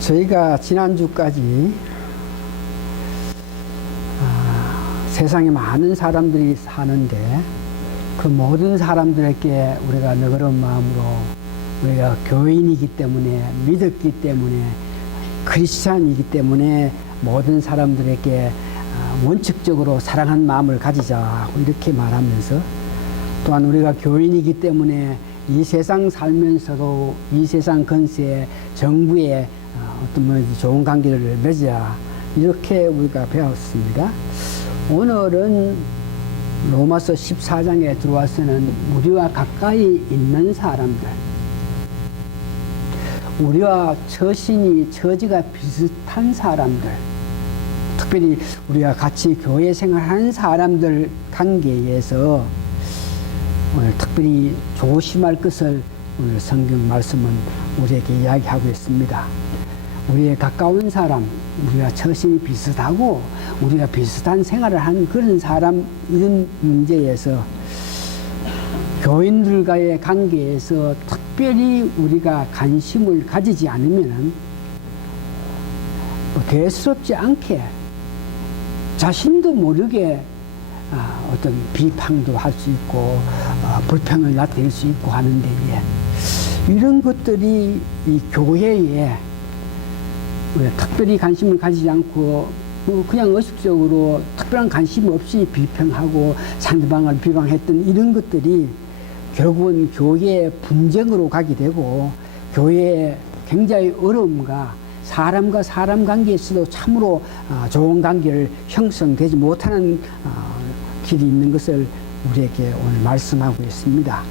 저희가 지난주까지 세상에 많은 사람들이 사는데 그 모든 사람들에게 우리가 너그러운 마음으로 우리가 교인이기 때문에 믿었기 때문에 크리스찬이기 때문에 모든 사람들에게 원칙적으로 사랑하는 마음을 가지자고 이렇게 말하면서 또한 우리가 교인이기 때문에 이 세상 살면서도 이 세상 근세에 정부에 어떤 좋은 관계를 맺자 이렇게 우리가 배웠습니다. 오늘은 로마서 14장에 들어와서는 우리와 가까이 있는 사람들, 우리와 처지가 비슷한 사람들, 특별히 우리가 같이 교회 생활하는 사람들 관계에서 오늘 특별히 조심할 것을 오늘 성경 말씀은 우리에게 이야기하고 있습니다. 우리의 가까운 사람, 우리가 처신이 비슷하고 우리가 비슷한 생활을 한 그런 사람 이런 문제에서 교인들과의 관계에서 특별히 우리가 관심을 가지지 않으면 대수롭지 않게 자신도 모르게 어떤 비판도 할 수 있고 불평을 나타낼 수 있고 하는데 이런 것들이 이 교회에 특별히 관심을 가지지 않고 그냥 의식적으로 특별한 관심 없이 비평하고 상대방을 비방했던 이런 것들이 결국은 교회의 분쟁으로 가게 되고 교회에 굉장히 어려움과 사람과 사람 관계에서도 참으로 좋은 관계를 형성되지 못하는 길이 있는 것을 우리에게 오늘 말씀하고 있습니다.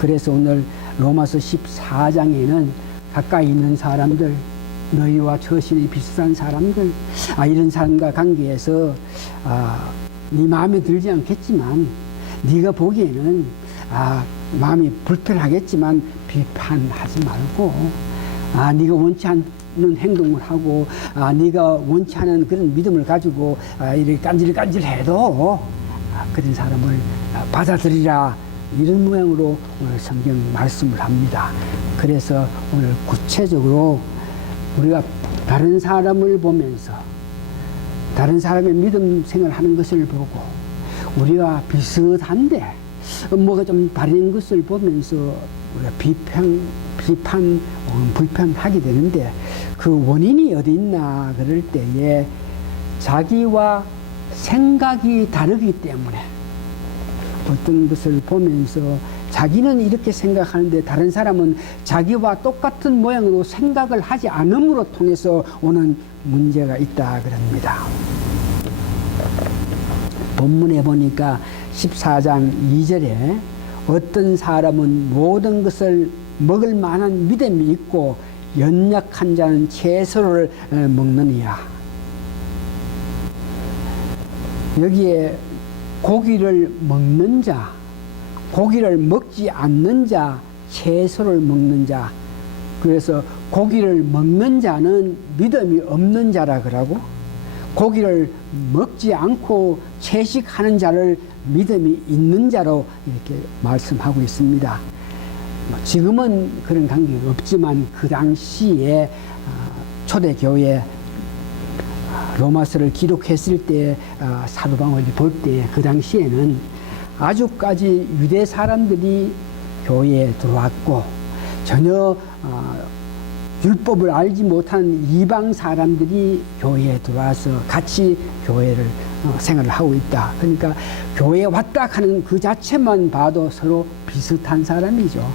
그래서 오늘 로마서 14장에는 가까이 있는 사람들, 너희와 처신이 비슷한 사람들, 이런 사람과 관계에서 네 마음에 들지 않겠지만 네가 보기에는 마음이 불편하겠지만 비판하지 말고 네가 원치 않는 행동을 하고 네가 원치 않은 그런 믿음을 가지고 이렇게 간질간질해도 그런 사람을 받아들이라 이런 모양으로 오늘 성경 말씀을 합니다. 그래서 오늘 구체적으로 우리가 다른 사람을 보면서 다른 사람의 믿음 생활하는 것을 보고 우리가 비슷한데 뭐가 좀 다른 것을 보면서 우리가 비판, 불편하게 되는데 그 원인이 어디 있나 그럴 때에 자기와 생각이 다르기 때문에 어떤 것을 보면서 자기는 이렇게 생각하는데 다른 사람은 자기와 똑같은 모양으로 생각을 하지 않음으로 통해서 오는 문제가 있다 그럽니다. 본문에 보니까 14장 2절에 어떤 사람은 모든 것을 먹을 만한 믿음이 있고 연약한 자는 채소를 먹느니라. 여기에 고기를 먹는 자, 고기를 먹지 않는 자, 채소를 먹는 자. 그래서 고기를 먹는 자는 믿음이 없는 자라 그러고 고기를 먹지 않고 채식하는 자를 믿음이 있는 자로 이렇게 말씀하고 있습니다. 지금은 그런 관계가 없지만 그 당시에 초대교회 로마서를 기록했을 때 사도 바울이 볼 때 그 당시에는 아주까지 유대 사람들이 교회에 들어왔고 전혀 율법을 알지 못한 이방 사람들이 교회에 들어와서 같이 교회를 생활을 하고 있다. 그러니까 교회에 왔다 하는 그 자체만 봐도 서로 비슷한 사람이죠.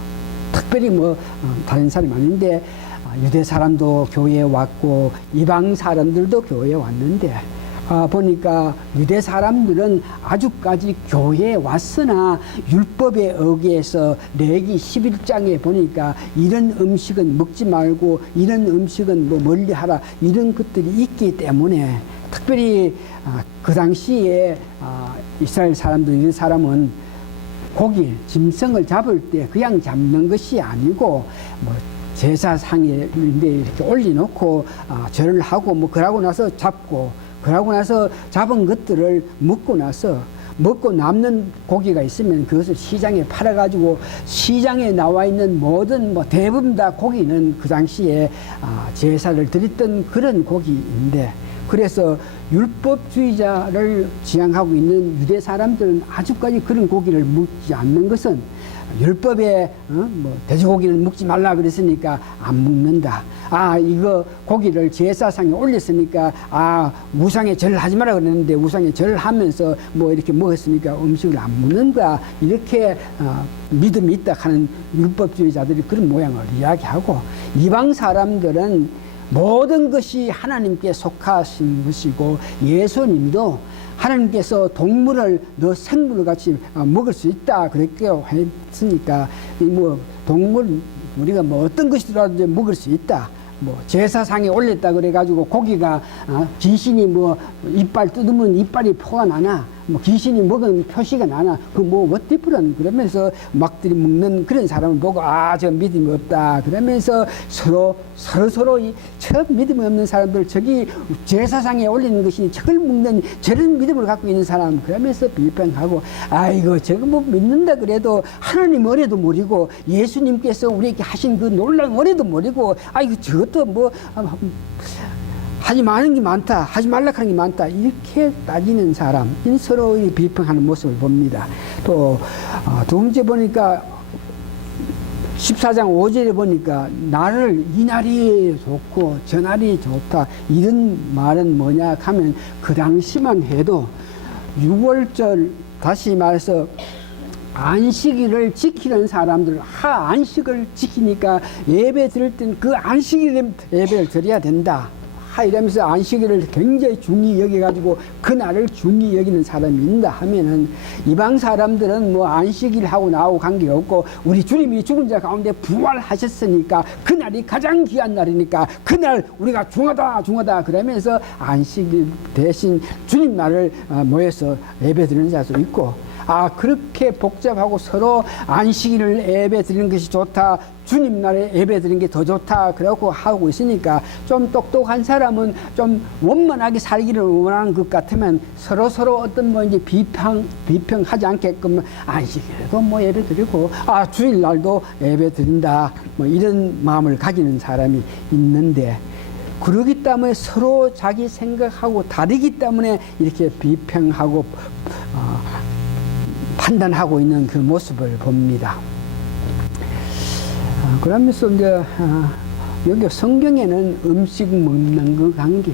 특별히 다른 사람이 아닌데 유대 사람도 교회에 왔고 이방 사람들도 교회에 왔는데 보니까 유대 사람들은 아주까지 교회에 왔으나 율법에 의해서 레기 11장에 보니까 이런 음식은 먹지 말고 이런 음식은 멀리하라 이런 것들이 있기 때문에 특별히 그 당시에 이스라엘 사람들 유대 사람은 고기, 짐승을 잡을 때 그냥 잡는 것이 아니고 제사상에 이렇게 올려놓고 절을 하고 그러고 나서 잡고 그러고 나서 잡은 것들을 먹고 나서 먹고 남는 고기가 있으면 그것을 시장에 팔아가지고 시장에 나와 있는 모든 뭐 대부분 다 고기는 그 당시에 제사를 드렸던 그런 고기인데, 그래서 율법주의자를 지향하고 있는 유대 사람들은 아직까지 그런 고기를 먹지 않는 것은 율법에 뭐 돼지고기를 먹지 말라 그랬으니까 안 먹는다. 이거 고기를 제사상에 올렸으니까 우상에 절하지 마라 그랬는데 우상에 절하면서 뭐 이렇게 먹었으니까 음식을 안 먹는다. 이렇게 믿음이 있다 하는 율법주의자들이 그런 모양을 이야기하고, 이방 사람들은 모든 것이 하나님께 속하신 것이고, 예수님도 하나님께서 동물을 너 생물을 같이 먹을 수 있다 그렇게 했으니까, 뭐 동물 우리가 뭐 어떤 것이라도 먹을 수 있다. 뭐 제사상에 올렸다 그래가지고 고기가 귀신이 뭐 이빨 뜯으면 이빨이 포가 나나, 뭐 귀신이 먹은 표시가 나나, 그 뭐 왓디프런 그러면서 막들이 먹는 그런 사람을 보고 저 믿음이 없다 그러면서 서로 처음 믿음이 없는 사람들, 저기 제사상에 올리는 것이 저걸 먹는 저런 믿음을 갖고 있는 사람 그러면서 비판하고, 아이고 저거 뭐 믿는다 그래도 하나님 은혜도 모르고 예수님께서 우리에게 하신 그 놀라운 은혜도 모르고, 아이고 저것도 뭐 하지 마는 게 많다, 하지 말라 하는 게 많다, 이렇게 따지는 사람, 서로 비판하는 모습을 봅니다. 또 두 번째 보니까 14장 5절에 보니까 이 날이 좋고 저 날이 좋다, 이런 말은 뭐냐 하면, 그 당시만 해도 6월절, 다시 말해서 안식일을 지키는 사람들, 안식을 지키니까 예배 드릴 땐 그 안식일 예배를 드려야 된다. 이러면서 안식일을 굉장히 중히 여겨가지고 그날을 중히 여기는 사람이 있다 하면은, 이방 사람들은 뭐 안식일하고 나하고 관계가 없고, 우리 주님이 죽은 자 가운데 부활하셨으니까 그날이 가장 귀한 날이니까 그날 우리가 중하다 그러면서 안식일 대신 주님 날을 모여서 예배 드리는 자도 있고, 그렇게 복잡하고 서로 안식일을 예배 드리는 것이 좋다, 주님 날에 예배 드리는 게 더 좋다 그러고 하고 있으니까, 좀 똑똑한 사람은 좀 원만하게 살기를 원하는 것 같으면 서로 어떤 뭐 이제 비평하지 않게끔 안식일에도 뭐 예배 드리고 주일 날도 예배 드린다, 뭐 이런 마음을 가지는 사람이 있는데, 그러기 때문에 서로 자기 생각하고 다르기 때문에 이렇게 비평하고 판단하고 있는 그 모습을 봅니다. 그러면서 이제 여기 성경에는 음식 먹는 그 관계,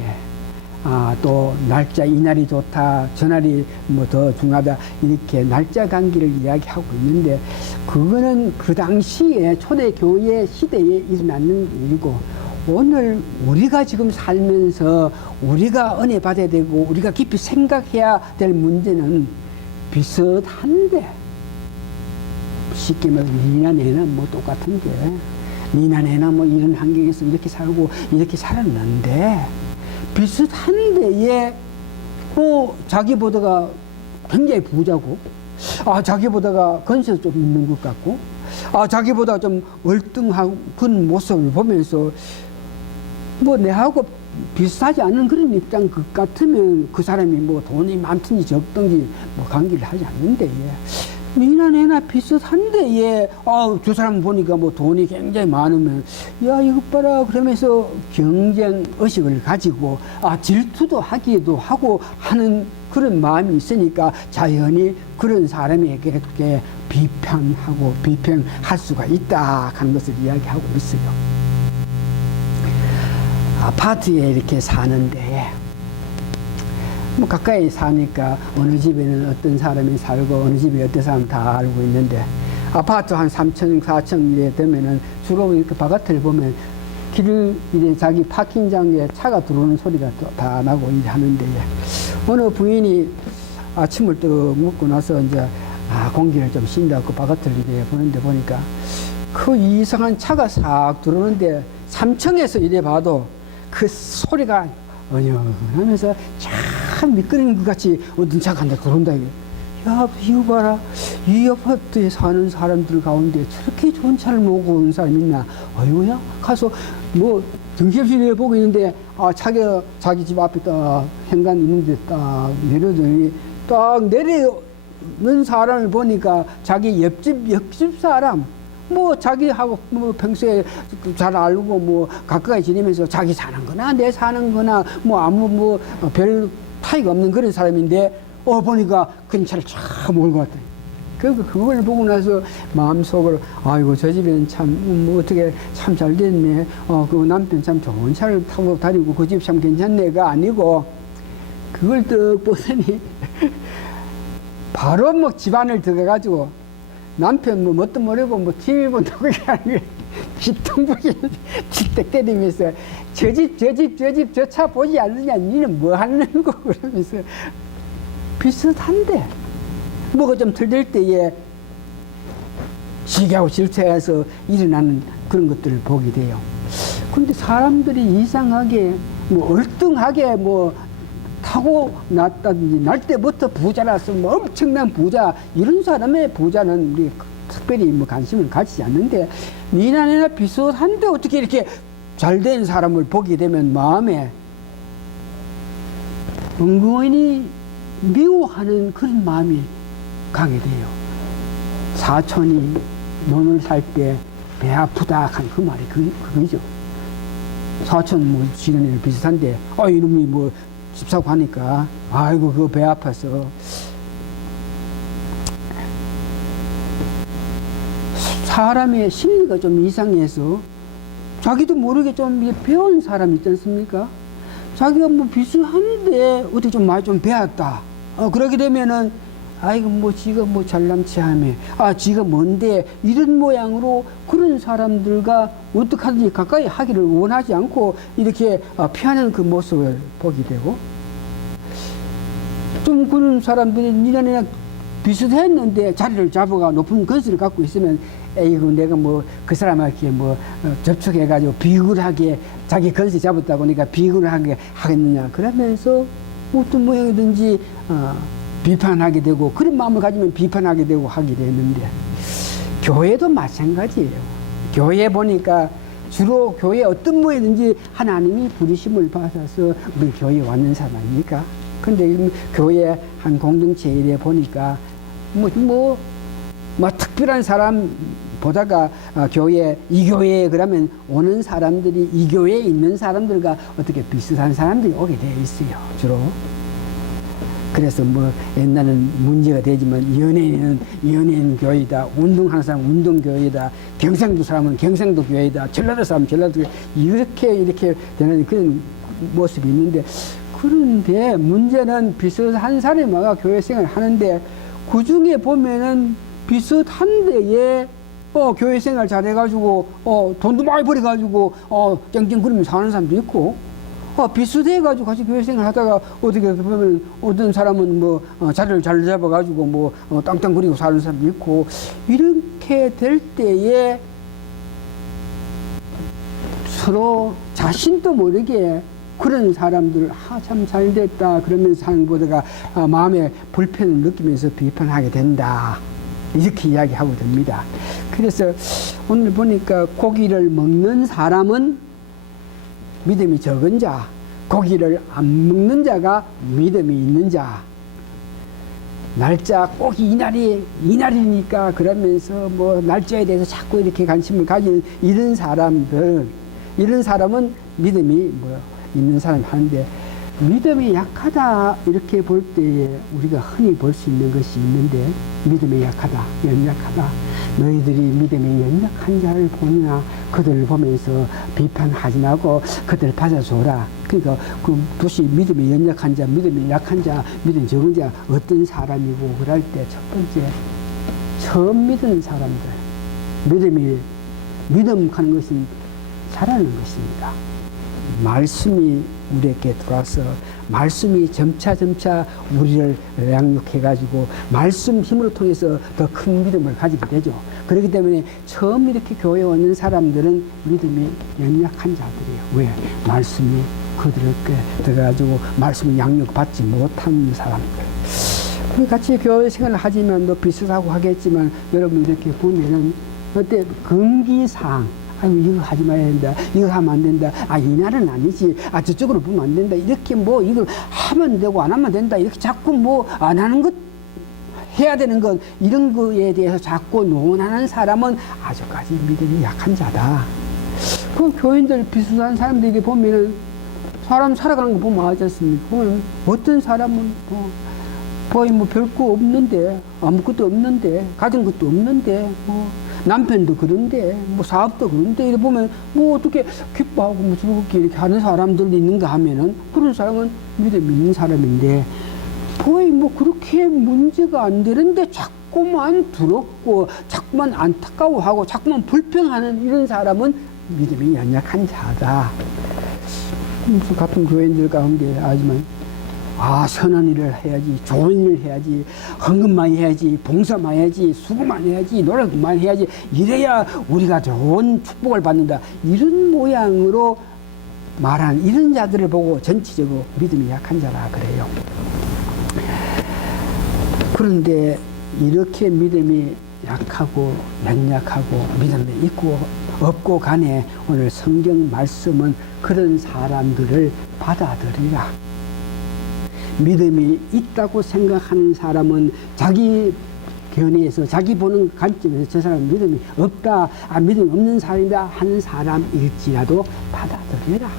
또 날짜, 이 날이 좋다, 저 날이 뭐 더 중하다, 이렇게 날짜 관계를 이야기하고 있는데, 그거는 그 당시에 초대교회 시대에 일어나는 일이고, 오늘 우리가 지금 살면서 우리가 은혜 받아야 되고 우리가 깊이 생각해야 될 문제는 비슷한데, 쉽게 말해서 니나 내나 뭐 똑같은데, 니나 내나 뭐 이런 환경에서 이렇게 살고 이렇게 살았는데, 비슷한데 얘 뭐 자기보다가 굉장히 부자고, 자기보다가 건설 좀 있는 것 같고, 자기보다 좀 월등한 그런 모습을 보면서 뭐 내하고 비슷하지 않은 그런 입장 같으면 그 사람이 뭐 돈이 많든지 적든지 뭐 관계를 하지 않는데, 니나 내나 비슷한데 저 사람 보니까 뭐 돈이 굉장히 많으면 이것 봐라 그러면서 경쟁 의식을 가지고 질투도 하기도 하고 하는 그런 마음이 있으니까, 자연히 그런 사람에게 비평할 수가 있다 하는 것을 이야기하고 있어요. 아파트에 이렇게 사는데 뭐 가까이 사니까 어느 집에는 어떤 사람이 살고 어느 집에 어떤 사람 다 알고 있는데, 아파트 한 3층, 4층 이래 되면은 주로 이렇게 바깥을 보면 이제 자기 파킹장에 차가 들어오는 소리가 다 나고 이제 하는데, 어느 부인이 아침을 또 먹고 나서 이제 공기를 좀 쉰다고 바깥을 이래 보는데 보니까 그 이상한 차가 싹 들어오는데 3층에서 이래 봐도 그 소리가 하면서 참 미끄러운 것 같이 어떤 차가 한다 들어온다. 이거 봐라, 이 아파트에 사는 사람들 가운데 저렇게 좋은 차를 몰고 온 사람이 있나? 어이구야 가서 뭐 등실실에 보고 있는데 자기 집 앞에 딱 현관 있는데 딱 내려더니 딱 없는 사람을 보니까 자기 옆집 사람, 뭐 자기하고 뭐 평소에 잘 알고 뭐 가까이 지내면서 자기 사는 거나 내 사는 거나 뭐 아무 뭐 별 차이가 없는 그런 사람인데 보니까 근처를 쫙 몰고 왔더니 그걸 보고 나서 마음속으로 아이고 저 집에는 참 뭐 어떻게 참 잘 됐네. 그 남편 참 좋은 차를 타고 다니고 그 집 참 괜찮네가 아니고 그걸 떡 보더니 바로 뭐 집안을 들어가가지고 남편 뭐 뭣도 모르고 뭐 TV 본다고 하는 뒤통수에 질떡 때리면서 저 집 저 차 보지 않느냐 니는 뭐 하는 거 그러면서 비슷한데 뭐가 좀 들들 때에 시기하고 질투해서 일어나는 그런 것들을 보게 돼요. 근데 사람들이 이상하게 뭐 얼등하게 뭐 타고 났다든지 날 때부터 부자라서 뭐 엄청난 부자 이런 사람의 부자는 우리 특별히 뭐 관심을 가지지 않는데 니나네나 비슷한데 어떻게 이렇게 잘된 사람을 보게 되면 마음에 은근히 미워하는 그런 마음이 가게 돼요. 사촌이 논을 살 때 배 아프다 한 그 말이 그거죠. 사촌 뭐 지는 비슷한데 이놈이 뭐 집 사고 하니까 아이고 그거 배 아파서 사람의 심리가 좀 이상해서 자기도 모르게 좀 배운 사람 있지 않습니까? 자기가 뭐 비슷한데 어떻게 좀 많이 좀 배웠다. 그러게 되면은 아이고 뭐 지가 뭐 잘남치 하며 지가 뭔데 이런 모양으로 그런 사람들과 어떻게 하든지 가까이 하기를 원하지 않고 이렇게 피하는 그 모습을 보게 되고 좀 그런 사람들이 니네나 비슷했는데 자리를 잡아가 높은 건수를 갖고 있으면 에이구 내가 뭐 그 사람한테 뭐 접촉해가지고 비굴하게 자기 건수 잡았다 보니까 비굴하게 하겠느냐 그러면서 어떤 모양이든지 비판하게 되고 그런 마음을 가지면 비판하게 되고 하게 되는데 교회도 마찬가지예요. 교회 보니까 주로 교회 어떤 모양이든지 하나님이 부르심을 받아서 우리 교회에 왔는 사람 아닙니까? 근데 교회 한 공동체 일에 보니까 뭐 특별한 사람 보다가 교회 이 교회에 그러면 오는 사람들이 이 교회에 있는 사람들과 어떻게 비슷한 사람들이 오게 되어 있어요. 주로. 그래서 뭐 옛날은 문제가 되지만 연예인 교회다, 운동하는 사람은 운동교회다, 경상도 사람은 경상도 교회다, 전라도 사람은 전라도 교회 이렇게 되는 그런 모습이 있는데 그런데 문제는 비슷한 사람이 와가 교회 생활을 하는데 그 중에 보면은 비슷한 데에 교회 생활 잘해가지고 돈도 많이 벌어가지고 쨍쨍거리면서 사는 사람도 있고 비슷해가지고 같이 교회 생활 하다가 어떻게 보면 어떤 사람은 뭐 자리를 잘 잡아가지고 뭐 땅땅거리고 사는 사람도 있고 이렇게 될 때에 서로 자신도 모르게 그런 사람들 참 잘됐다 그러면서 사는 보다가 마음에 불편을 느끼면서 비판하게 된다 이렇게 이야기하고 됩니다. 그래서 오늘 보니까 고기를 먹는 사람은 믿음이 적은 자, 고기를 안 먹는 자가 믿음이 있는 자. 날짜 꼭 이날이니까 그러면서 뭐 날짜에 대해서 자꾸 이렇게 관심을 가진 이런 사람은 믿음이 있는 사람이 하는데 믿음이 약하다 이렇게 볼 때에 우리가 흔히 볼 수 있는 것이 있는데 믿음이 약하다, 연약하다. 너희들이 믿음이 연약한 자를 보느냐 그들을 보면서 비판하지 말고 그들을 받아줘라. 그러니까 그 도시 믿음이 연약한 자, 믿음이 약한 자, 믿음이 적은 자 어떤 사람이고 그럴 때 첫 번째 처음 믿은 사람들 믿음 하는 것은 잘하는 것입니다. 말씀이 우리에게 들어와서 말씀이 점차 우리를 양육해가지고 말씀 힘으로 통해서 더 큰 믿음을 가지게 되죠. 그렇기 때문에 처음 이렇게 교회에 오는 사람들은 믿음이 연약한 자들이에요. 왜? 말씀이 그들을 들어가지고 말씀을 양육받지 못한 사람들. 같이 교회 생활을 하지만 또 비슷하고 하겠지만 여러분 이렇게 보면은 어때 금기사항 아이고 이거 하지 말아야 된다. 이거 하면 안 된다. 이날은 아니지. 저쪽으로 보면 안 된다. 이렇게 뭐 이걸 하면 되고 안 하면 된다. 이렇게 자꾸 뭐 안 하는 것 해야 되는 것, 이런 거에 대해서 자꾸 논하는 사람은 아직까지 믿음이 약한 자다. 그 교인들 비슷한 사람들에게 보면은 사람 살아가는 거 보면 알지 않습니까? 보면 어떤 사람은 거의 뭐 별거 없는데, 아무것도 없는데, 가진 것도 없는데, 남편도 그런데, 뭐 사업도 그런데, 이래 보면 뭐 어떻게 기뻐하고 뭐 즐겁게 이렇게 하는 사람들도 있는가 하면은 그런 사람은 믿음 있는 사람인데, 거의 뭐 그렇게 문제가 안 되는데 자꾸만 두렵고, 자꾸만 안타까워하고, 자꾸만 불평하는 이런 사람은 믿음이 연약한 자다. 그래서 같은 교인들 가운데 하지만 선한 일을 해야지, 좋은 일을 해야지, 헌금 많이 해야지, 봉사 많이 해야지, 수고 많이 해야지, 노력 많이 해야지, 이래야 우리가 좋은 축복을 받는다. 이런 모양으로 말하는 이런 자들을 보고 전체적으로 믿음이 약한 자라 그래요. 그런데 이렇게 믿음이 약하고 연약하고 믿음이 있고 없고 간에 오늘 성경 말씀은 그런 사람들을 받아들이라. 믿음이 있다고 생각하는 사람은 자기 견해에서, 자기 보는 관점에서 저 사람은 믿음이 없다, 믿음이 없는 사람이다 하는 사람일지라도 받아들여라.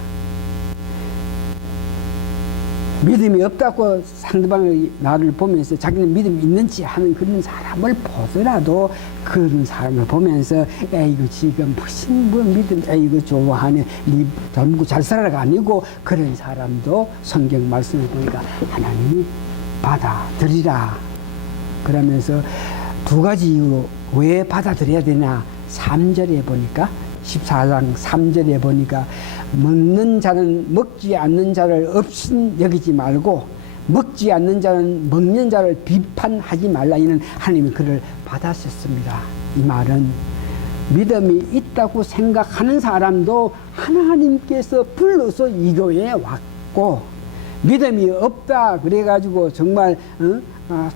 믿음이 없다고 상대방의 나를 보면서 자기는 믿음이 있는지 하는 그런 사람을 보더라도 그런 사람을 보면서 이거 지금 무슨 뭐 믿음, 이거 좋아하네, 니 젊고 잘 살아가 아니고 그런 사람도 성경 말씀을 보니까 하나님이 받아들이라. 그러면서 두 가지 이유로 왜 받아들여야 되냐. 3절에 보니까 14장 3절에 보니까 먹는 자는 먹지 않는 자를 없인 여기지 말고 먹지 않는 자는 먹는 자를 비판하지 말라. 이는 하나님이 그를 받아셨습니다. 이 말은 믿음이 있다고 생각하는 사람도 하나님께서 불러서 이 교회에 왔고, 믿음이 없다 그래가지고 정말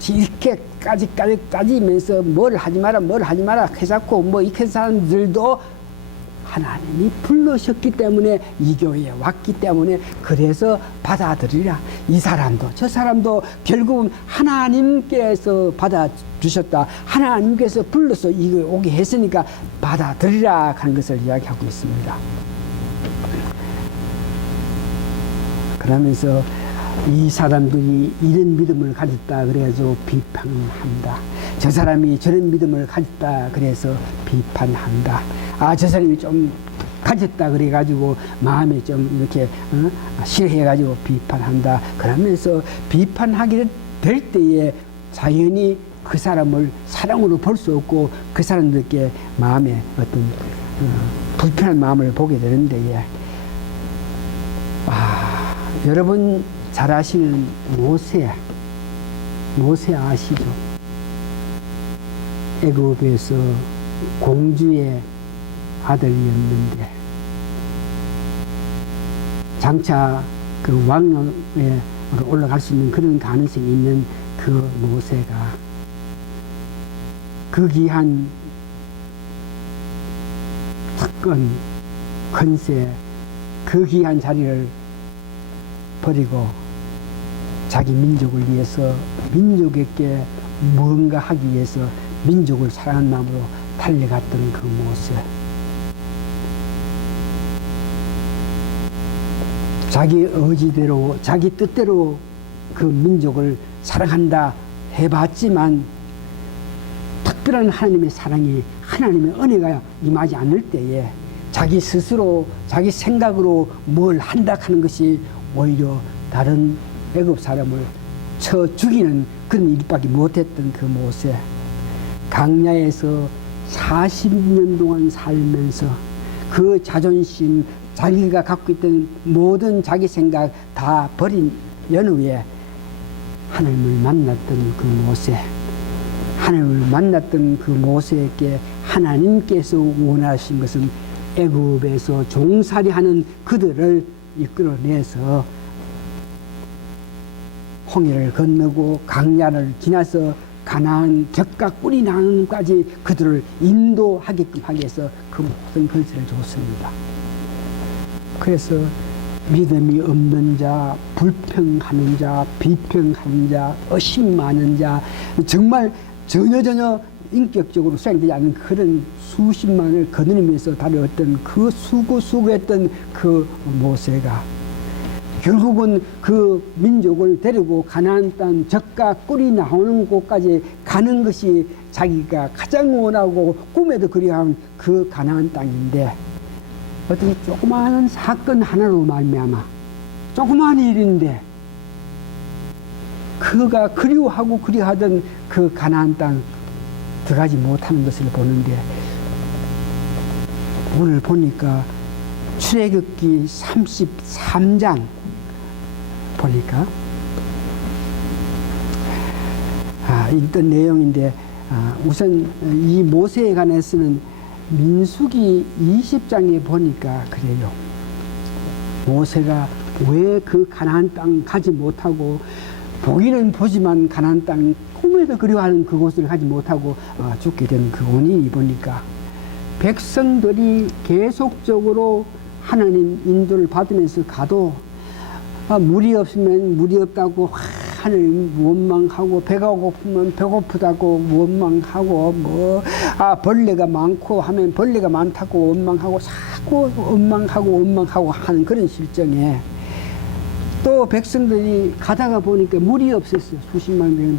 이렇게까지 따지면서 뭘 하지 마라 해잡고 뭐 이런 사람들도 하나님이 불러셨기 때문에 이 교회에 왔기 때문에 그래서 받아들이라. 이 사람도 저 사람도 결국은 하나님께서 받아주셨다, 하나님께서 불러서 이 교회에 오게 했으니까 받아들이라 하는 것을 이야기하고 있습니다. 그러면서 이 사람들이 이런 믿음을 가졌다 그래서 비판한다. 저 사람이 저런 믿음을 가졌다 그래서 비판한다. 저 사람이 좀 가졌다 그래가지고 마음에 좀 이렇게 싫어해가지고 비판한다. 그러면서 비판하게 될 때에 자연히 그 사람을 사랑으로 볼 수 없고 그 사람들께 마음에 어떤 불편한 마음을 보게 되는데, 여러분 잘 아시는 모세 아시죠? 애굽에서 공주의 아들이었는데 장차 그 왕으로 올라갈 수 있는 그런 가능성이 있는 그 모세가 그 귀한 특권, 권세, 그 귀한 자리를 버리고 자기 민족을 위해서, 민족에게 무언가 하기 위해서 민족을 사랑하는 마음으로 달려갔던 그 모세. 자기 의지대로, 자기 뜻대로 그 민족을 사랑한다 해봤지만 특별한 하나님의 사랑이, 하나님의 은혜가 임하지 않을 때에 자기 스스로, 자기 생각으로 뭘 한다 하는 것이 오히려 다른 애굽 사람을 쳐 죽이는 그런 일밖에 못했던 그 모세. 강야에서 40년 동안 살면서 그 자존심, 자기가 갖고 있던 모든 자기 생각 다 버린 연후에 하나님을 만났던 그 모세. 하나님을 만났던 그 모세에게 하나님께서 원하신 것은 애굽에서 종살이하는 그들을 이끌어내서 홍해를 건너고 강야를 지나서 가나안 젖과 꿀이 나는까지 그들을 인도하게끔 하기 위해서 그 모든 권세를 줬습니다. 그래서 믿음이 없는 자, 불평하는 자, 비평하는 자, 의심 많은 자, 정말 전혀 인격적으로 수행되지 않는 그런 수십만을 거느리면서 다녔던 그 수고했던 그 모세가 결국은 그 민족을 데리고 가나안 땅 젖과 꿀이 나오는 곳까지 가는 것이 자기가 가장 원하고 꿈에도 그리워한 그 가나안 땅인데 어떤 조그마한 사건 하나로 말미암아 조그마한 일인데 그가 그리워하고 그리워하던 그 가나안 땅 들어가지 못하는 것을 보는데 오늘 보니까 출애굽기 33장 보니까 읽던 내용인데 우선 이 모세에 관해서는 민수기 20장에 보니까 그래요. 모세가 왜 그 가나안 땅 가지 못하고 보기는 보지만 가나안 땅 꿈에도 그리워하는 그곳을 가지 못하고 죽게 된 그 원인이 보니까 백성들이 계속적으로 하나님 인도를 받으면서 가도 물이 없으면 물이 없다고 하나님 원망하고 배가 고프면 배고프다고 원망하고 벌레가 많고 하면 벌레가 많다고 원망하고 자꾸 원망하고 하는 그런 실정에 또 백성들이 가다가 보니까 물이 없었어요. 수십만 명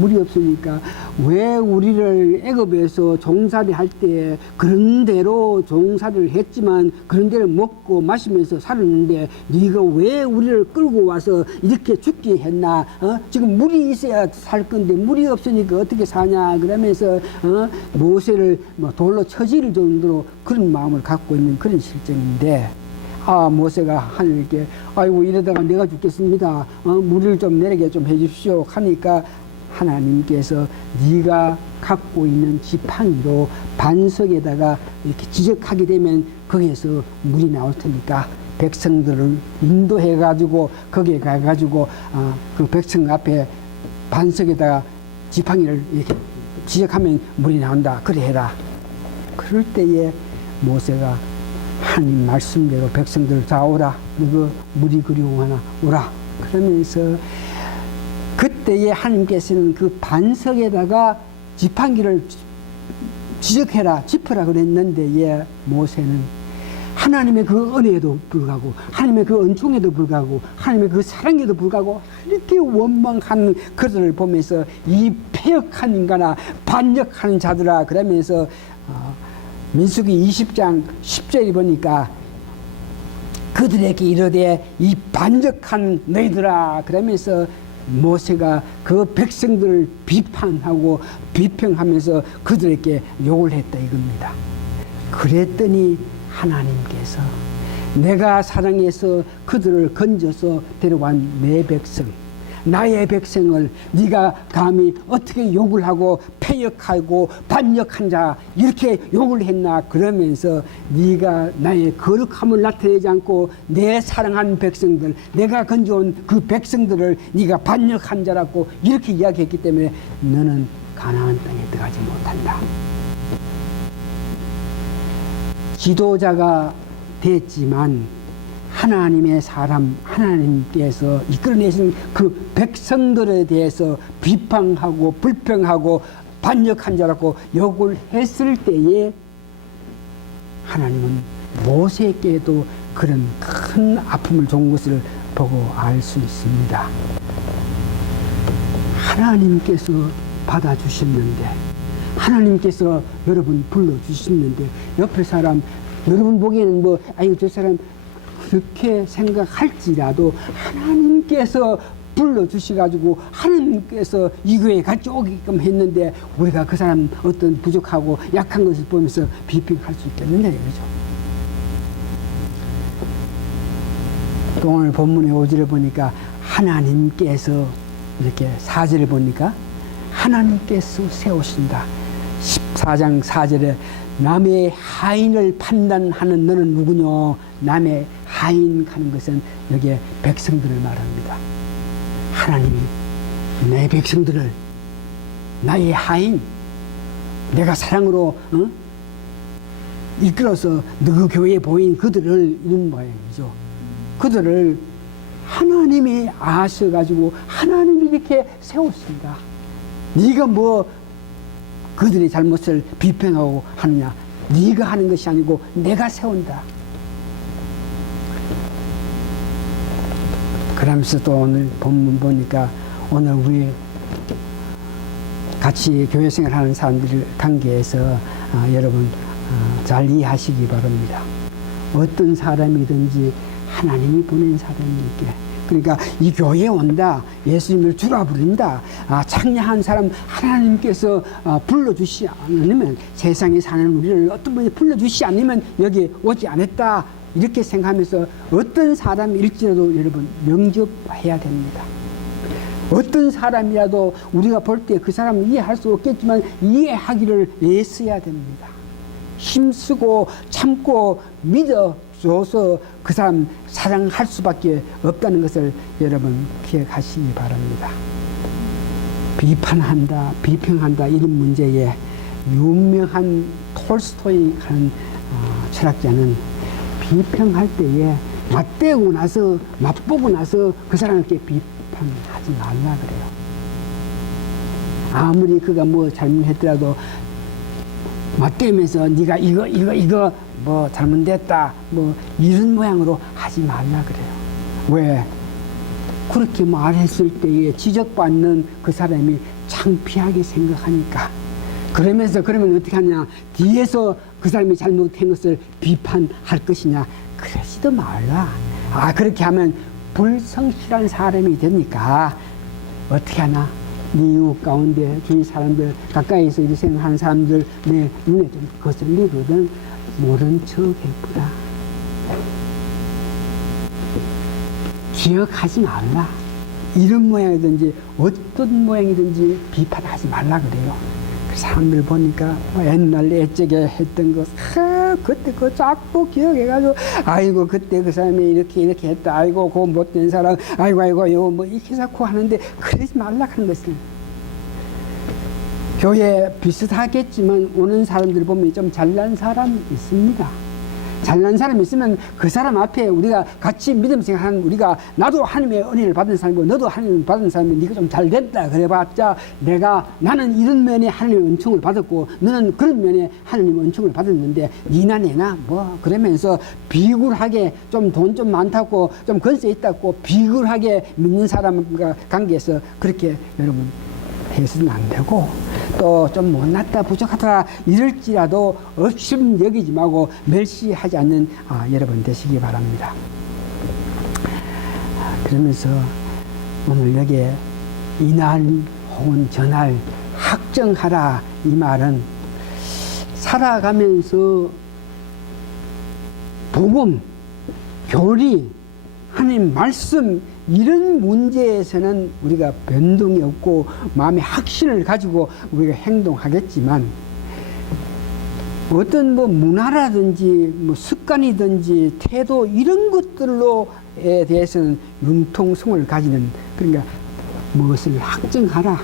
물이 없으니까 왜 우리를 애굽에서 종살이 할 때 그런 대로 종살이를 했지만 그런 대로 먹고 마시면서 살았는데 네가 왜 우리를 끌고 와서 이렇게 죽게 했나? 지금 물이 있어야 살 건데 물이 없으니까 어떻게 사냐? 그러면서 모세를 돌로 쳐질 정도로 그런 마음을 갖고 있는 그런 실정인데 모세가 하나님께 아이고 이러다가 내가 죽겠습니다. 물을 좀 내리게 좀 해주십시오 하니까 하나님께서 네가 갖고 있는 지팡이로 반석에다가 이렇게 지적하게 되면 거기에서 물이 나올 테니까 백성들을 인도해 가지고 거기에 가 가지고 그 백성 앞에 반석에다가 지팡이를 이렇게 지적하면 물이 나온다. 그래 해라. 그럴 때에 모세가 하나님 말씀대로 백성들 다 오라. 너그 물이 그리워하나 오라. 그러면서 그때에 하나님께서는 그 반석에다가 지팡이를 지적해라, 짚어라 그랬는데 모세는 하나님의 그 은혜에도 불구하고 하나님의 그 은총에도 불구하고 하나님의 그 사랑에도 불구하고 이렇게 원망하는 그들을 보면서 이 패역한 인간아 반역하는 자들아 그러면서 민수기 20장 10절에 보니까 그들에게 이르되 이 반역한 너희들아 그러면서 모세가 그 백성들을 비판하고 비평하면서 그들에게 욕을 했다 이겁니다. 그랬더니 하나님께서 내가 사랑해서 그들을 건져서 데려간 내 백성 나의 백성을 네가 감히 어떻게 욕을 하고 패역하고 반역한 자 이렇게 욕을 했나 그러면서 네가 나의 거룩함을 나타내지 않고 내 사랑한 백성들 내가 건져온 그 백성들을 네가 반역한 자라고 이렇게 이야기했기 때문에 너는 가나안 땅에 들어가지 못한다. 지도자가 됐지만 하나님의 사람 하나님께서 이끌어내신 그 백성들에 대해서 비판하고 불평하고 반역한 자라고 욕을 했을 때에 하나님은 모세에게도 그런 큰 아픔을 준 것을 보고 알 수 있습니다. 하나님께서 받아주셨는데 하나님께서 여러분 불러주셨는데 옆에 사람 여러분 보기에는 아이고 저 사람 그렇게 생각할지라도 하나님께서 불러주셔가지고 하나님께서 이 교회에 같이 오게끔 했는데 우리가 그 사람 어떤 부족하고 약한 것을 보면서 비평할 수 있겠느냐 이거죠. 또 오늘 본문의 5절을 보니까 하나님께서 이렇게 4절을 보니까 하나님께서 세우신다. 14장 4절에 남의 하인을 판단하는 너는 누구냐. 남의 하인 하는 것은 여기에 백성들을 말합니다. 하나님이 내 백성들을 나의 하인 내가 사랑으로 이끌어서 너 교회에 보인 그들을 이런 모양이죠. 그들을 하나님이 아셔가지고 하나님이 이렇게 세웠습니다. 네가 뭐 그들의 잘못을 비평하고 하느냐? 네가 하는 것이 아니고 내가 세운다. 그러면서 또 오늘 본문 보니까 오늘 우리 같이 교회 생활하는 사람들 관계에서 여러분 잘 이해하시기 바랍니다. 어떤 사람이든지 하나님이 보낸 사람이게, 그러니까 이 교회에 온다, 예수님을 주라 부른다, 창녀한 사람 하나님께서 불러주시 않으면, 세상에 사는 우리를 어떤 분이 불러주시 않으면 여기 오지 않았다, 이렇게 생각하면서 어떤 사람일지라도 여러분 영접해야 됩니다. 어떤 사람이라도 우리가 볼 때 그 사람을 이해할 수 없겠지만 이해하기를 애써야 됩니다. 힘쓰고 참고 믿어줘서 그 사람 사랑할 수밖에 없다는 것을 여러분 기억하시기 바랍니다. 비판한다, 비평한다, 이런 문제에 유명한 톨스토이라는 철학자는 비평할 때에 맞대고 나서, 맛보고 나서 그 사람에게 비판하지 말라 그래요. 아무리 그가 뭐 잘못했더라도 맞대면서 네가 이거 뭐 잘못됐다 뭐 이런 모양으로 하지 말라 그래요. 왜? 그렇게 말했을 때에 지적받는 그 사람이 창피하게 생각하니까. 그러면 어떻게 하냐? 뒤에서 그 사람이 잘못한 것을 비판할 것이냐? 그러지도 말라. 그렇게 하면 불성실한 사람이 되니까 어떻게 하나? 네 이웃 가운데 주위 사람들, 가까이서 이렇게 생각하는 사람들 내 눈에 좀 거슬리거든. 모른 척 해보라. 기억하지 말라. 이런 모양이든지 어떤 모양이든지 비판하지 말라 그래요. 그 사람들 보니까 옛날 애적에 했던 거, 그때 그거 자꾸 기억해가지고, 아이고 그때 그 사람이 이렇게 했다, 아이고 그 못된 사람, 아이고 이거 뭐 이렇게 자꾸 하는데 그러지 말라 하는 것을. 교회 비슷하겠지만 오는 사람들 보면 좀 잘난 사람 있습니다. 잘난 사람이 있으면 그 사람 앞에 우리가 같이 믿음 생활하는, 우리가 나도 하나님의 은혜를 받은 사람이고 너도 하나님을 받은 사람인데 네가 좀 잘됐다 그래봤자 나는 이런 면에 하나님의 은총을 받았고 너는 그런 면에 하나님의 은총을 받았는데 니나 내나 뭐 그러면서 비굴하게 좀 돈 좀 많다고 좀 건세 있다고 비굴하게 믿는 사람과 관계에서 그렇게 여러분 해서는 안 되고, 또 좀 못났다 부족하다 이럴지라도 없음 여기지 말고 멸시하지 않는 여러분 되시기 바랍니다. 그러면서 오늘 여기에 이날 혹은 저날 확정하라, 이 말은 살아가면서 복음, 교리, 하나님 말씀 이런 문제에서는 우리가 변동이 없고 마음의 확신을 가지고 우리가 행동하겠지만, 어떤 뭐 문화라든지 뭐 습관이든지 태도 이런 것들로에 대해서는 융통성을 가지는, 그러니까 무엇을 확증하라.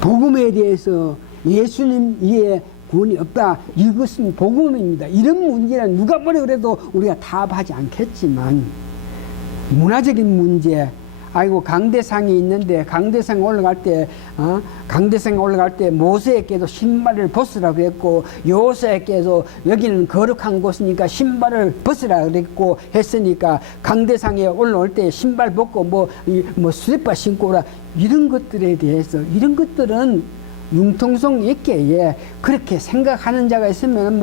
복음에 대해서 예수님 이에 구원이 없다, 이것은 복음입니다. 이런 문제는 누가 뭐라 그래도 우리가 답하지 않겠지만, 문화적인 문제, 아이고 강대상이 있는데 강대상 올라갈 때 모세에게도 신발을 벗으라 그랬고 여호수아에게도 여기는 거룩한 곳이니까 신발을 벗으라 그랬고 했으니까 강대상에 올라올 때 신발 벗고 뭐 슬리퍼 신고 오라, 이런 것들에 대해서, 이런 것들은 융통성 있게 그렇게 생각하는 자가 있으면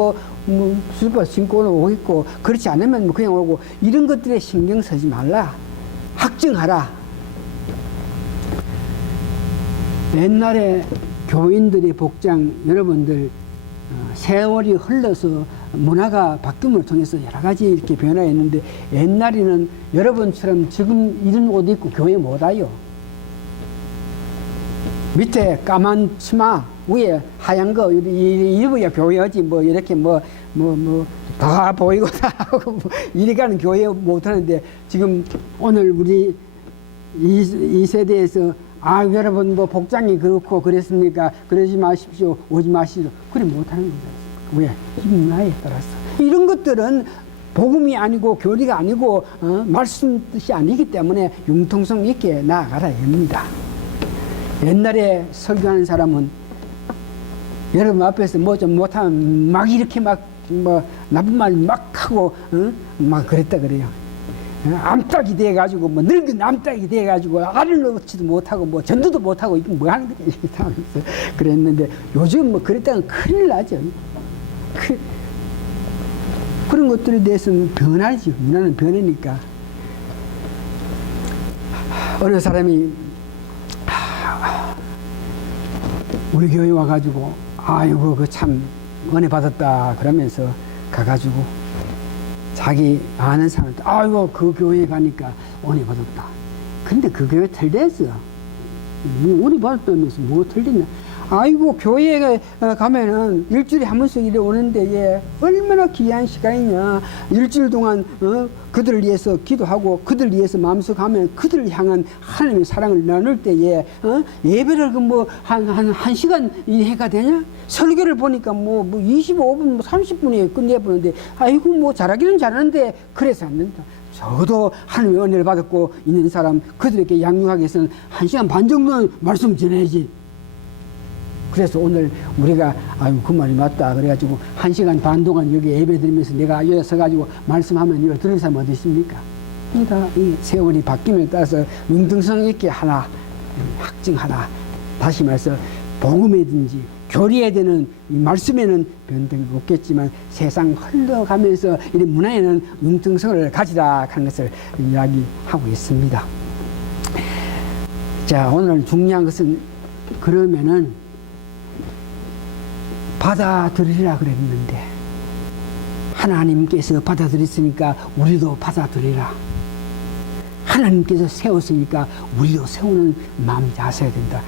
슬리퍼 신고 오겠고, 그렇지 않으면 그냥 오고, 이런 것들에 신경 쓰지 말라. 확증하라. 옛날에 교인들의 복장, 여러분들 세월이 흘러서 문화가 바뀜을 통해서 여러 가지 이렇게 변화했는데, 옛날에는 여러분처럼 지금 이런 옷 입고 교회 못 와요. 밑에 까만 치마, 위에 하얀 거 입어야 교회지, 뭐 이렇게 다 보이고 다 하고 이리 가는 교회 못 하는데, 지금 오늘 우리 이 세대에서 여러분 뭐 복장이 그렇고 그랬습니까? 그러지 마십시오, 오지 마십시오, 그래 못 하는 거죠. 왜? 이 문화에 따라서. 이런 것들은 복음이 아니고 교리가 아니고 말씀 뜻이 아니기 때문에 융통성 있게 나아가라 합니다. 옛날에 설교하는 사람은 여러분 앞에서 뭐 좀 못하면 막 이렇게 막 뭐 나쁜 말 막 하고 막 그랬다 그래요. 암탉이 돼가지고 뭐 늙은 암탉이 돼가지고 알을 놓지도 못하고 뭐 전도도 못하고 이거 뭐 하는 거지 그랬는데 요즘 뭐 그랬다면 큰일 나죠. 그런 것들에 대해서는 변하지. 문화는 변하니까. 어느 사람이 우리 교회 와가지고 아이고 그 참 은혜 받았다 그러면서 가가지고 자기 아는 사람한테 아이고 그 교회 가니까 은혜 받았다. 근데 그 교회 틀렸어. 뭐 은혜 받았다면서 뭐 틀렸냐. 아이고 교회에 가면은 일주일에 한 번씩 이래 오는데 예, 얼마나 귀한 시간이냐. 일주일 동안 그들을 위해서 기도하고 그들을 위해서 마음속 하면 그들을 향한 하나님의 사랑을 나눌 때에 예배를 그 뭐 한 시간 해가 되냐? 설교를 보니까 뭐 25분, 뭐 30분에 끝내보는데 아이고 뭐 잘하기는 잘하는데 그래서 안 된다. 적어도 하나님의 은혜를 받았고 있는 사람 그들에게 양육하기 위해서는 1시간 반 정도는 말씀 전해야지. 그래서 오늘 우리가 아유 그 말이 맞다 그래가지고 1시간 반 동안 여기 예배 드리면서 내가 여기 서가지고 말씀하면 이걸 들은 사람 어디 있습니까? 그러니까 이 세월이 바뀜에 따라서 융등성 있게 하나 확증하나 다시 말해서 복음이든지 교리에 되는 이 말씀에는 변동이 없겠지만 세상 흘러가면서 이 문화에는 융등성을 가지라 하는 것을 이야기하고 있습니다. 자 오늘 중요한 것은 그러면은 받아들이라 그랬는데 하나님께서 받아들였으니까 우리도 받아들이라. 하나님께서 세웠으니까 우리도 세우는 마음 자세가 된다.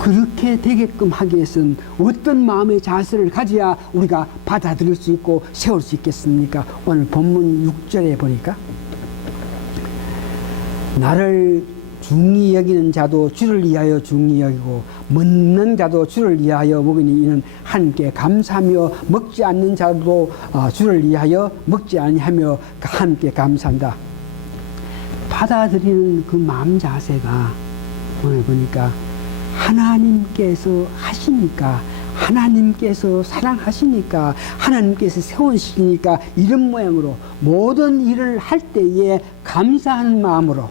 그렇게 되게끔 하기 위해서는 어떤 마음의 자세를 가져야 우리가 받아들일 수 있고 세울 수 있겠습니까? 오늘 본문 6절에 보니까 나를 중히 여기는 자도 주를 위하여 중히 여기고 먹는 자도 주를 위하여 먹으니 이는 하나님께 감사하며 먹지 않는 자도 주를 위하여 먹지 아니하며 하나님께 감사한다. 받아들이는 그 마음 자세가 오늘 보니까 하나님께서 하시니까 하나님께서 사랑하시니까 하나님께서 세우시니까 이런 모양으로 모든 일을 할 때에 감사하는 마음으로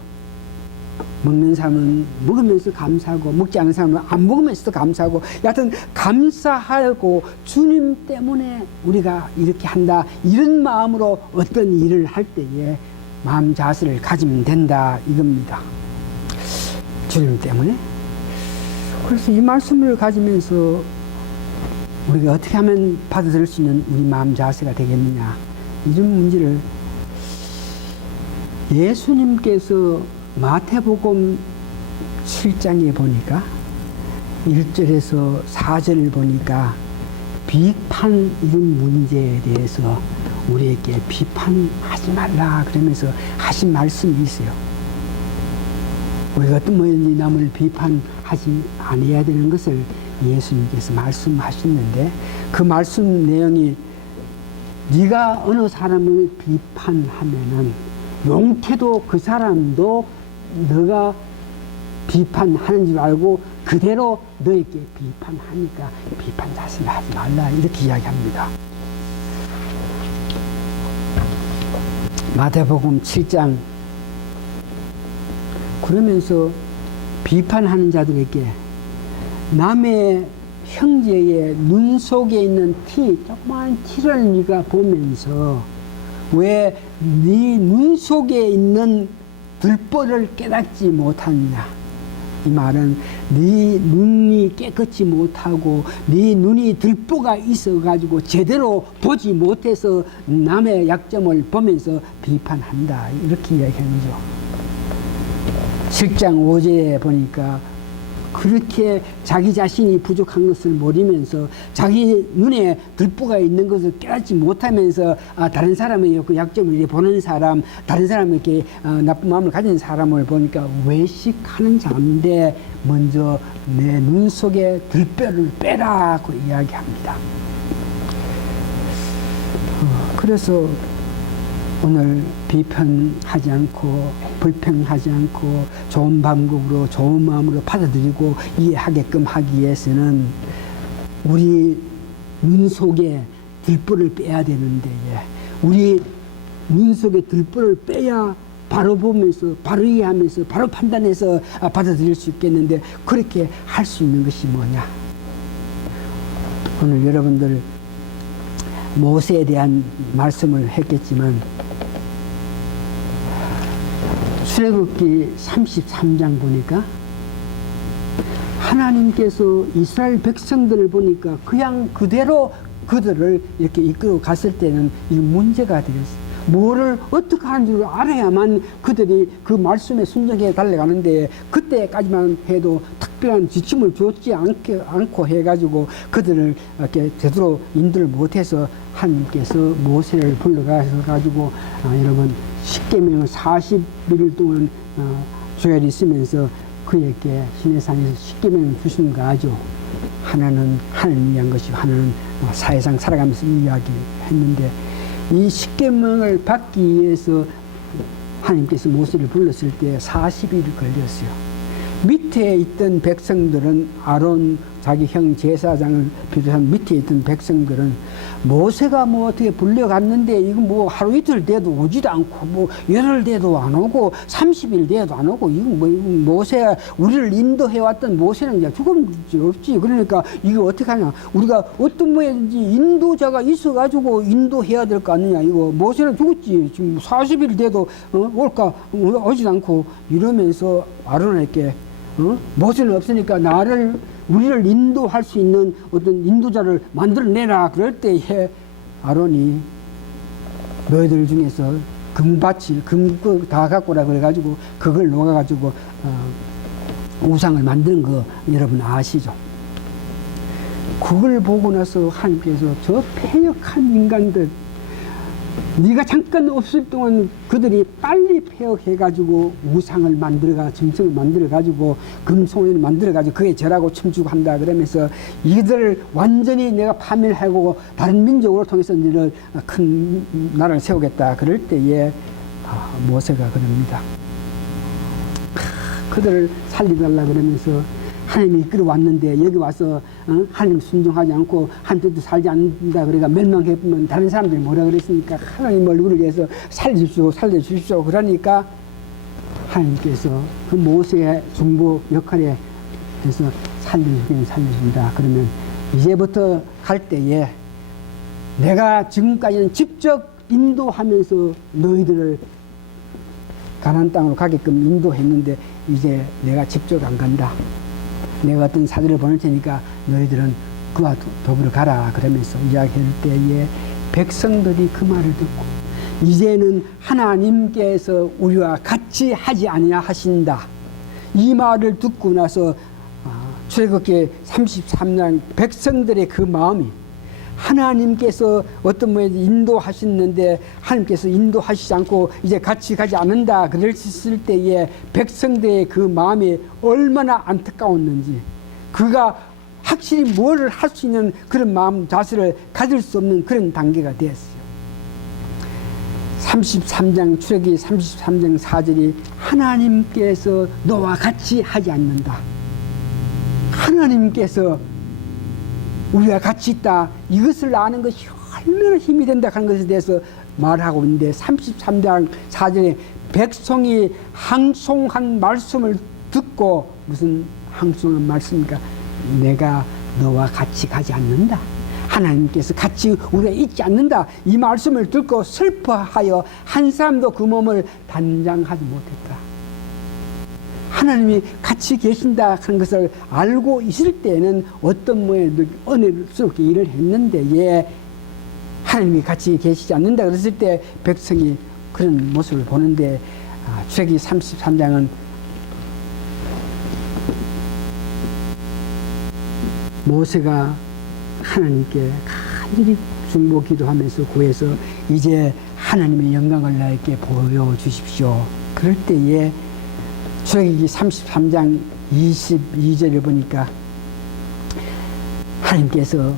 먹는 사람은 먹으면서 감사하고 먹지 않는 사람은 안 먹으면서도 감사하고 여하튼 감사하고 주님 때문에 우리가 이렇게 한다 이런 마음으로 어떤 일을 할 때에 마음 자세를 가지면 된다 이겁니다. 주님 때문에. 그래서 이 말씀을 가지면서 우리가 어떻게 하면 받아들일 수 있는 우리 마음 자세가 되겠느냐 이런 문제를 예수님께서 마태복음 7장에 보니까 1절에서 4절을 보니까 비판 이런 문제에 대해서 우리에게 비판하지 말라 그러면서 하신 말씀이 있어요. 우리가 어떤 모양인지 남을 비판하지 않아야 되는 것을 예수님께서 말씀하셨는데 그 말씀 내용이 네가 어느 사람을 비판하면은 용태도 그 사람도 너가 비판하는 줄 알고 그대로 너에게 비판하니까 비판 자세를 하지 말라 이렇게 이야기합니다. 마태복음 7장 그러면서 비판하는 자들에게 남의 형제의 눈 속에 있는 티, 조그마한 티를 네가 보면서 왜 네 눈 속에 있는 들보를 깨닫지 못하느냐. 이 말은 네 눈이 깨끗이 못하고 네 눈이 들보가 있어가지고 제대로 보지 못해서 남의 약점을 보면서 비판한다. 이렇게 이야기하는 거죠. 7장 5절에 보니까 그렇게 자기 자신이 부족한 것을 모르면서 자기 눈에 들보가 있는 것을 깨닫지 못하면서 다른 사람의 그 약점을 보는 사람, 다른 사람에게 나쁜 마음을 가진 사람을 보니까 외식하는 자인데 먼저 내 눈 속에 들보를 빼라고 이야기합니다. 그래서 오늘 비판하지 않고 불평하지 않고 좋은 방법으로 좋은 마음으로 받아들이고 이해하게끔 하기 위해서는 우리 눈 속에 들보를 빼야 되는데 우리 눈 속에 들보를 빼야 바로 보면서 바로 이해하면서 바로 판단해서 받아들일 수 있겠는데 그렇게 할 수 있는 것이 뭐냐. 오늘 여러분들 모세에 대한 말씀을 했겠지만 출애굽기 33장 보니까 하나님께서 이스라엘 백성들을 보니까 그냥 그대로 그들을 이렇게 이끌어 갔을 때는 이 문제가 되었어요. 뭐를 어떻게 하는 줄 알아야만 그들이 그 말씀에 순종해 달려가는데 그때까지만 해도 특별한 지침을 줬지 않고 해가지고 그들을 이렇게 제대로 인도를 못해서 하나님께서 모세를 불러가지고 여러분 십계명을 40일 동안 조열이 있으면서 그에게 시내산에서 십계명을 주신 거 아죠. 하나는 하나님을 위한 것이고 하나는 사회상 살아가면서 이야기했는데 이 십계명을 받기 위해서 하나님께서 모세를 불렀을 때 40일이 걸렸어요. 밑에 있던 백성들은 아론 자기 형 제사장을 비롯한 밑에 있던 백성들은 모세가 뭐 어떻게 불려갔는데 이거 뭐 하루 이틀 돼도 오지도 않고 뭐 열흘 돼도 안 오고 30일 돼도 안 오고 이거 뭐 모세가 우리를 인도해 왔던 모세는 이제 죽은 줄 없지. 그러니까 이거 어떻게 하냐. 우리가 어떤 모양인지 인도자가 있어가지고 인도해야 될 거 아니냐. 이거 모세는 죽었지. 지금 40일 돼도 올까 오지도 않고 이러면서 아론에게 모세는 없으니까 우리를 인도할 수 있는 어떤 인도자를 만들어내라. 그럴 때에 아론이 너희들 중에서 금밭을 금 다 갖고 오라 그래가지고 그걸 녹아가지고 우상을 만드는 거 여러분 아시죠? 그걸 보고 나서 하나님께서 저 패역한 인간들 네가 잠깐 없을 동안 그들이 빨리 폐역해가지고 우상을 만들어가 짐승을 만들어가지고 금송이를 만들어가지고 그게 절하고 춤추고 한다 그러면서 이들을 완전히 내가 파멸하고 다른 민족으로 통해서 너희를 큰 나라를 세우겠다 그럴 때에 모세가 그럽니다. 그들을 살리달라 그러면서 하나님이 이끌어 왔는데 여기 와서 하나님 순종하지 않고 하나님 뜻도 살지 않는다 그러니까 멸망해보면 다른 사람들이 뭐라 그랬으니까 하나님 얼굴을 위해서 살려주십시오 그러니까 하나님께서 그 모세의 중보 역할에 해서 살려주긴 살려준다. 그러면 이제부터 갈 때에 내가 지금까지는 직접 인도하면서 너희들을 가나안 땅으로 가게끔 인도했는데 이제 내가 직접 안 간다. 내가 어떤 사도를 보낼 테니까 너희들은 그와 더불어 가라 그러면서 이야기할 때에 백성들이 그 말을 듣고 이제는 하나님께서 우리와 같이 하지 아니하 하신다. 이 말을 듣고 나서 출애굽기 33장 백성들의 그 마음이 하나님께서 어떤 모양에 인도하셨는데 하나님께서 인도하시지 않고 이제 같이 가지 않는다 그랬을 때에 백성들의 그 마음이 얼마나 안타까웠는지 그가 확실히 뭐를 할 수 있는 그런 마음 자세를 가질 수 없는 그런 단계가 되었어요. 33장 출애굽기 33장 4절이 하나님께서 너와 같이 하지 않는다. 하나님께서 우리가 같이 있다. 이것을 아는 것이 얼마나 힘이 된다 하는 것에 대해서 말하고 있는데 33장 4절에 백성이 항송한 말씀을 듣고 무슨 항송한 말씀입니까? 내가 너와 같이 가지 않는다. 하나님께서 같이 우리가 있지 않는다. 이 말씀을 듣고 슬퍼하여 한 사람도 그 몸을 단장하지 못했다. 하나님이 같이 계신다 하는 것을 알고 있을 때는 어떤 모양의 은혜스럽게 일을 했는데 예, 하나님이 같이 계시지 않는다 그랬을 때 백성이 그런 모습을 보는데 출애굽기 33장은 모세가 하나님께 간절히 중보 기도하면서 구해서 이제 하나님의 영광을 나에게 보여주십시오. 그럴 때에 출애굽기 33장 22절을 보니까 하나님께서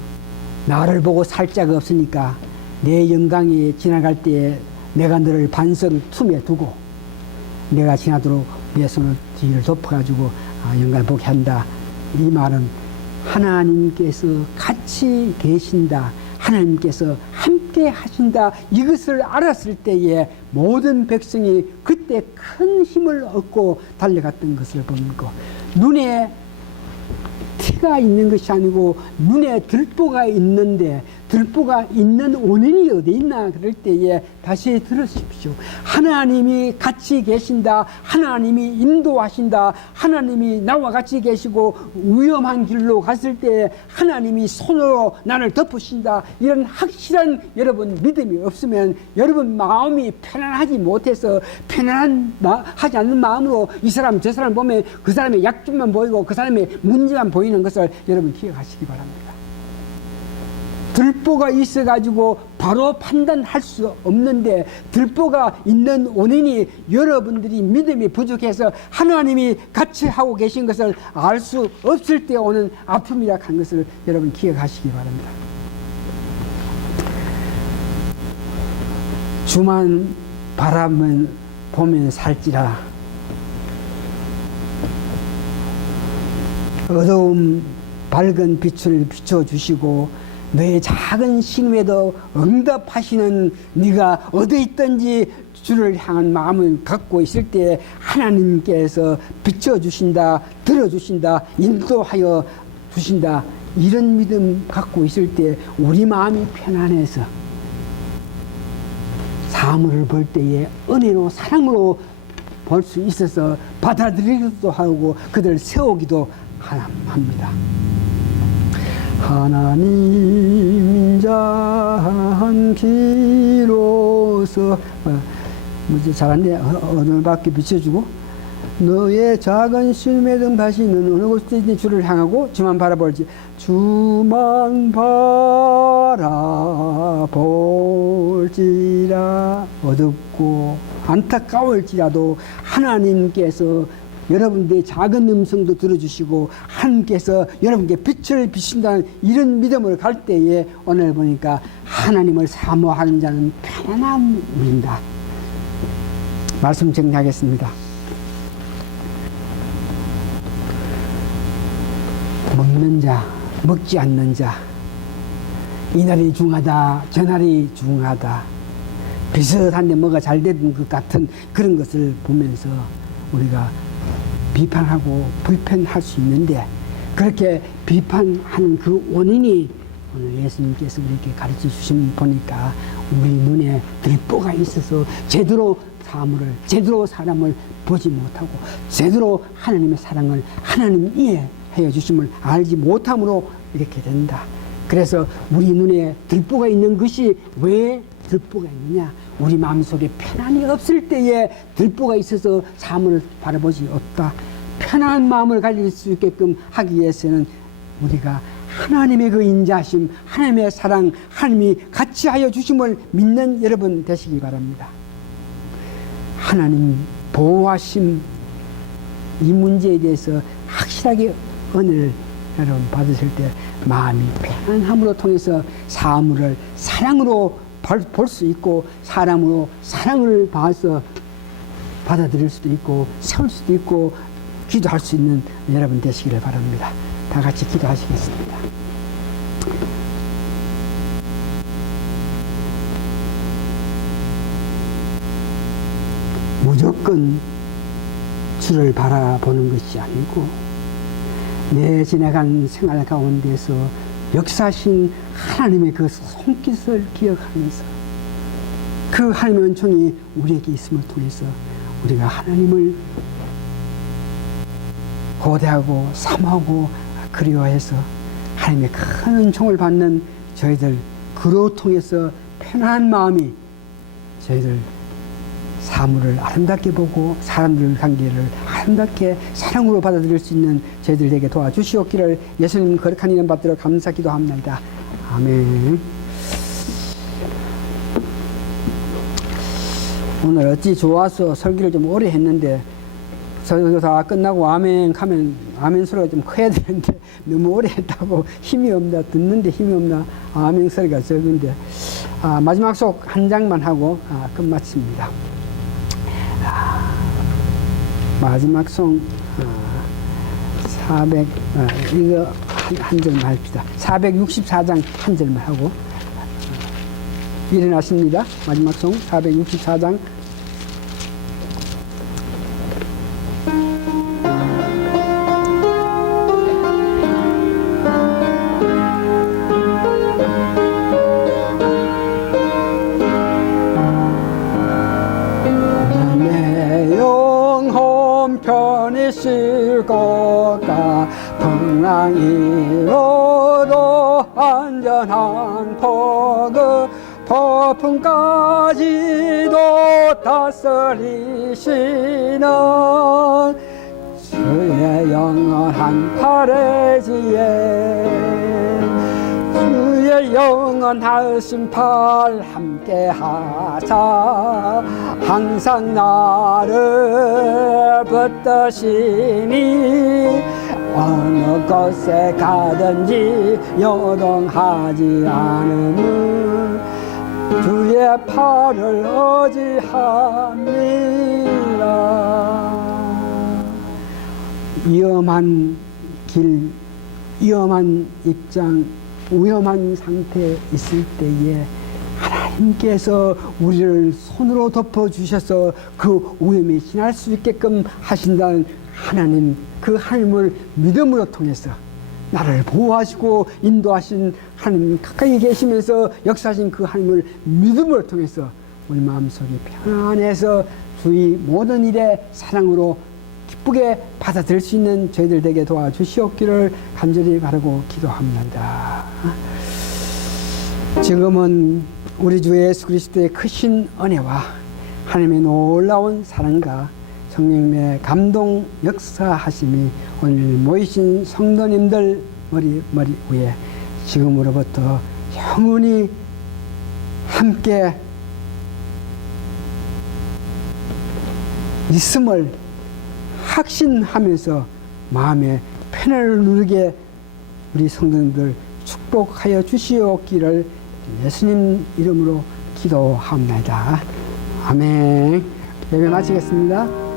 나를 보고 살 자가 없으니까 내 영광이 지나갈 때에 내가 너를 반석 틈에 두고 내가 지나도록 내 손을 뒤를 덮어가지고 영광을 보게 한다. 이 말은 하나님께서 같이 계신다. 하나님께서 함께 하신다. 이것을 알았을 때에 모든 백성이 그때 큰 힘을 얻고 달려갔던 것을 보는 거. 눈에 티가 있는 것이 아니고 눈에 들보가 있는데 들보가 있는 원인이 어디 있나 그럴 때에 다시 들으십시오. 하나님이 같이 계신다. 하나님이 인도하신다. 하나님이 나와 같이 계시고 위험한 길로 갔을 때 하나님이 손으로 나를 덮으신다. 이런 확실한 여러분 믿음이 없으면 여러분 마음이 편안하지 못해서 편안하지 않는 마음으로 이 사람 저 사람 보면 그 사람의 약점만 보이고 그 사람의 문제만 보이는 것을 여러분 기억하시기 바랍니다. 들보가 있어가지고 바로 판단할 수 없는데 들보가 있는 원인이 여러분들이 믿음이 부족해서 하나님이 같이 하고 계신 것을 알 수 없을 때 오는 아픔이라 한 것을 여러분 기억하시기 바랍니다. 주만 바라면 보면 살지라. 어두운 밝은 빛을 비춰주시고 너의 작은 신음에도 응답하시는 네가 어디 있든지 주를 향한 마음을 갖고 있을 때 하나님께서 비춰주신다, 들어주신다, 인도하여 주신다. 이런 믿음 갖고 있을 때 우리 마음이 편안해서 사물을 볼 때에 은혜로 사랑으로 볼 수 있어서 받아들이기도 하고 그들을 세우기도 합니다. 하나님 인자한 기로서 뭐지 잘한데 어느 밖에 비춰주고 너의 작은 실매 등 바시는 어느 곳에 주를 향하고 주만 바라볼지 주만 바라볼지라. 어둡고 안타까울지라도 하나님께서 여러분들의 작은 음성도 들어주시고 하나님께서 여러분께 빛을 비춘다는 이런 믿음을 갈 때에 오늘 보니까 하나님을 사모하는 자는 편안함을 누린다. 말씀 정리하겠습니다. 먹는 자, 먹지 않는 자, 이날이 중하다, 저날이 중하다, 비슷한데 뭐가 잘 되는 것 같은 그런 것을 보면서 우리가 비판하고 불편할 수 있는데 그렇게 비판하는 그 원인이 오늘 예수님께서 우리에게 가르쳐 주신 보니까 우리 눈에 들보가 있어서 제대로 사람을 보지 못하고 제대로 하나님의 사랑을 하나님 이해하여 주심을 알지 못함으로 이렇게 된다. 그래서 우리 눈에 들보가 있는 것이 왜 들보가 있느냐? 우리 마음속에 편안이 없을 때에 들보가 있어서 사물을 바라보지 없다. 편안한 마음을 가질 수 있게끔 하기 위해서는 우리가 하나님의 그 인자심, 하나님의 사랑, 하나님이 같이 하여 주심을 믿는 여러분 되시기 바랍니다. 하나님 보호하심 이 문제에 대해서 확실하게 은혜를 여러분 받으실 때 마음이 편안함으로 통해서 사물을 사랑으로 볼 수 있고 사람으로 사랑을 봐서 받아들일 수도 있고 세울 수도 있고 기도할 수 있는 여러분 되시기를 바랍니다. 다 같이 기도하시겠습니다. 무조건 주를 바라보는 것이 아니고 내 지나간 생활 가운데서 역사하신 하나님의 그 손깃을 기억하면서 그 하나님의 은총이 우리에게 있음을 통해서 우리가 하나님을 고대하고 사모하고 그리워해서 하나님의 큰 은총을 받는 저희들 그로 통해서 편안한 마음이 저희들 사물을 아름답게 보고 사람들 관계를 아름답게 사랑으로 받아들일 수 있는 저희들에게 도와주시옵기를 예수님 거룩한 이름 받들어 감사 기도합니다. 아멘. 오늘 어찌 좋아서 설교를 좀 오래 했는데 설교 다 끝나고 아멘 하면 아멘 소리가 좀 커야 되는데 너무 오래 했다고 힘이 없나 듣는데 힘이 없나 아멘 소리가 적은데 마지막 속 한 장만 하고 끝마칩니다. 마지막 송 400 이거 한 절만 합시다. 464장 한 절만 하고 일어나십니다. 마지막 송 464장. 실거가 풍랑이로도 안전한 폭우 폭풍까지도 다스리시는 주의 영원한 팔에지에 주의 영원하신 팔 함께하자 항상 나를 붙드시니 어느 곳에 가든지 요동하지 않음은 주의 팔을 의지합니다. 위험한 길, 위험한 입장, 위험한 상태에 있을 때에 하나님께서 우리를 손으로 덮어주셔서 그 위험에 지날 수 있게끔 하신다는 하나님, 그 하나님을 믿음으로 통해서 나를 보호하시고 인도하신 하나님 가까이 계시면서 역사하신 그 하나님을 믿음으로 통해서 우리 마음속이 편안해서 주의 모든 일에 사랑으로 기쁘게 받아들일 수 있는 저희들 되게 도와주시옵기를 간절히 바라고 기도합니다. 지금은 우리 주 예수 그리스도의 크신 은혜와 하나님의 놀라운 사랑과 성령님의 감동 역사하심이 오늘 모이신 성도님들 머리 위에 지금으로부터 영원히 함께 있음을 확신하면서 마음의 편안을 누리게 우리 성도님들 축복하여 주시옵기를 예수님 이름으로 기도합니다. 아멘. 예배 마치겠습니다.